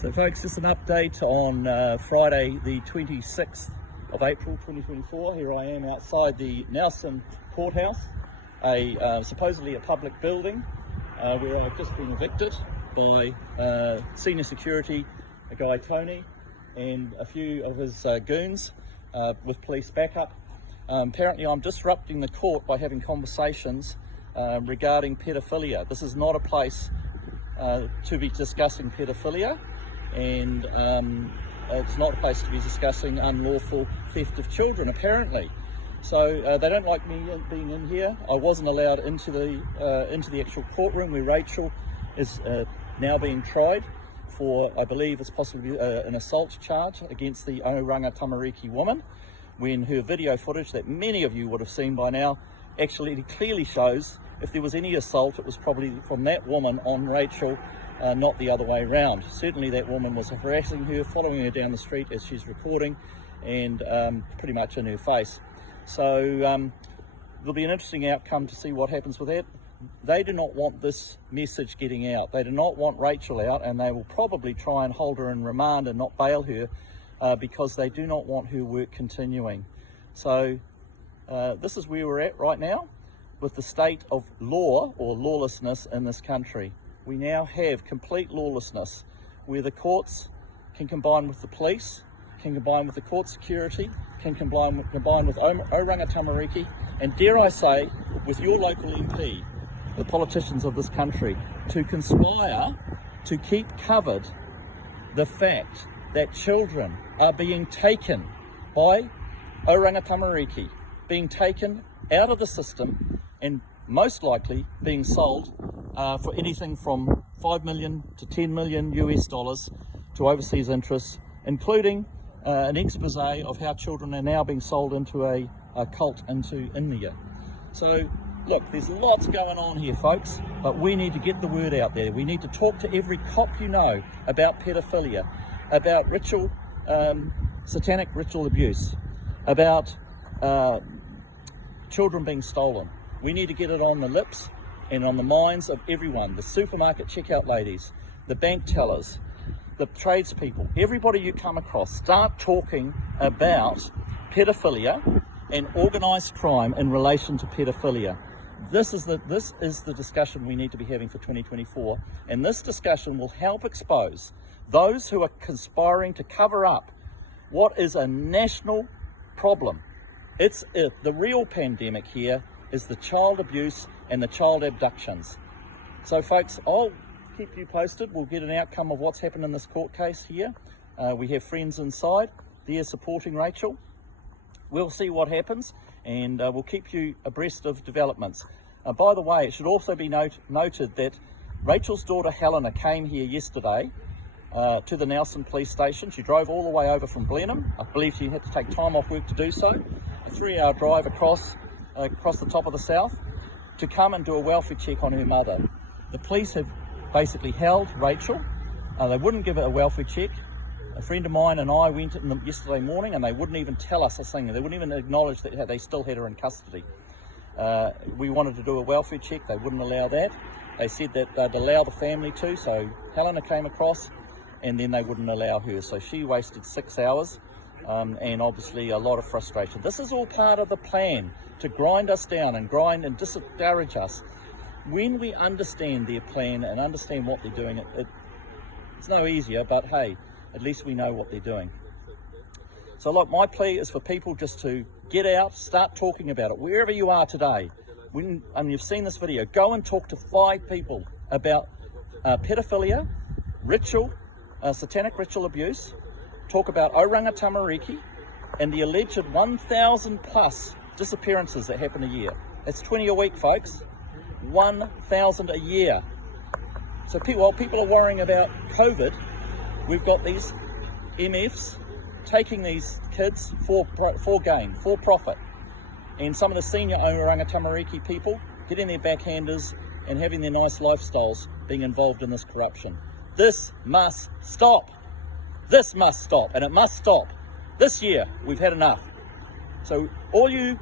So folks, just an update on Friday the 26th of April 2024. Here I am outside the Nelson courthouse, supposedly a public building where I've just been evicted by senior security, a guy Tony, and a few of his goons with police backup. Apparently I'm disrupting the court by having conversations regarding pedophilia. This is not a place to be discussing pedophilia, and it's not a place to be discussing unlawful theft of children, apparently. So they don't like me being in here. I wasn't allowed into the actual courtroom where Rachel is now being tried for, I believe it's possibly an assault charge against the Oranga Tamariki woman, when her video footage that many of you would have seen by now actually clearly shows if there was any assault, it was probably from that woman on Rachel, not the other way around. Certainly that woman was harassing her, following her down the street as she's recording, and pretty much in her face. So there'll be an interesting outcome to see what happens with that. They do not want this message getting out. They do not want Rachel out, and they will probably try and hold her in remand and not bail her because they do not want her work continuing. So this is where we're at right now with the state of law or lawlessness in this country. We now have complete lawlessness where the courts can combine with the police, can combine with the court security, can combine with Oranga Tamariki, and dare I say, with your local MP, the politicians of this country, to conspire to keep covered the fact that children are being taken by Oranga Tamariki, being taken out of the system and most likely being sold for anything from 5 million to 10 million US dollars to overseas interests, including an expose of how children are now being sold into a cult into India. So look, there's lots going on here, folks, but we need to get the word out there. We need to talk to every cop you know about pedophilia, about ritual, satanic ritual abuse, about children being stolen. We need to get it on the lips and on the minds of everyone, the supermarket checkout ladies, the bank tellers, the tradespeople, everybody you come across. Start talking about pedophilia and organised crime in relation to pedophilia. This is the discussion we need to be having for 2024, and this discussion will help expose those who are conspiring to cover up what is a national problem. The real pandemic here is the child abuse and the child abductions. So folks, I'll keep you posted. We'll get an outcome of what's happened in this court case here. We have friends inside. They're supporting Rachel. We'll see what happens, and we'll keep you abreast of developments. By the way, it should also be noted that Rachel's daughter Helena came here yesterday to the Nelson police station. She drove all the way over from Blenheim. I believe she had to take time off work to do so. A 3-hour drive across the top of the south to come and do a welfare check on her mother. The police have basically held Rachel. They wouldn't give her a welfare check. A friend of mine and I went in yesterday morning, and they wouldn't even tell us a thing. They wouldn't even acknowledge that they still had her in custody. We wanted to do a welfare check. They wouldn't allow that. They said that they'd allow the family to, so Helena came across, and then they wouldn't allow her. So she wasted 6 hours, and obviously a lot of frustration. This is all part of the plan to grind us down and grind and discourage us. When we understand their plan and understand what they're doing, it's no easier, but hey, at least we know what they're doing. So look, my plea is for people just to get out, start talking about it, wherever you are today. When you've seen this video, go and talk to 5 people about pedophilia, ritual, satanic ritual abuse, talk about Oranga Tamariki, and the alleged 1,000 plus disappearances that happen a year. That's 20 a week, folks. 1,000 a year. So while people are worrying about COVID, we've got these MFs taking these kids for gain, for profit. And some of the senior Oranga Tamariki people getting their backhanders and having their nice lifestyles being involved in this corruption. This must stop. This must stop, and it must stop. This year, we've had enough. So all you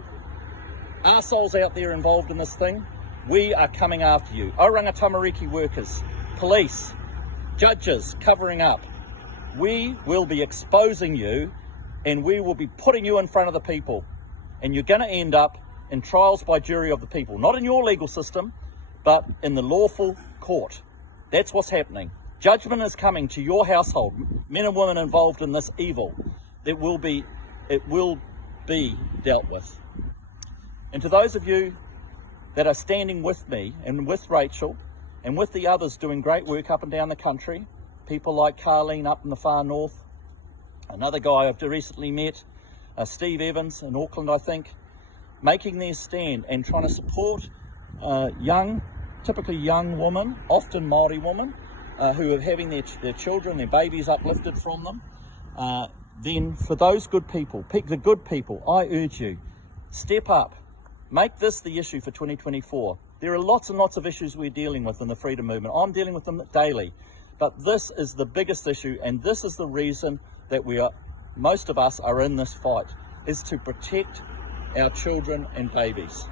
arseholes out there involved in this thing, we are coming after you. Oranga Tamariki workers, police, judges covering up, we will be exposing you and we will be putting you in front of the people. And you're going to end up in trials by jury of the people, not in your legal system, but in the lawful court. That's what's happening. Judgment is coming to your household, men and women involved in this evil. It will be dealt with. And to those of you that are standing with me and with Rachel and with the others doing great work up and down the country, people like Carleen up in the far north, another guy I've recently met, Steve Evans in Auckland, I think, making their stand and trying to support typically young women, often Māori women, who are having their children, their babies uplifted from them. Then for those good people, the good people, I urge you, step up. Make this the issue for 2024. There are lots and lots of issues we're dealing with in the freedom movement. I'm dealing with them daily. But this is the biggest issue, and this is the reason that most of us are in this fight, is to protect our children and babies.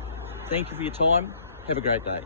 Thank you for your time. Have a great day.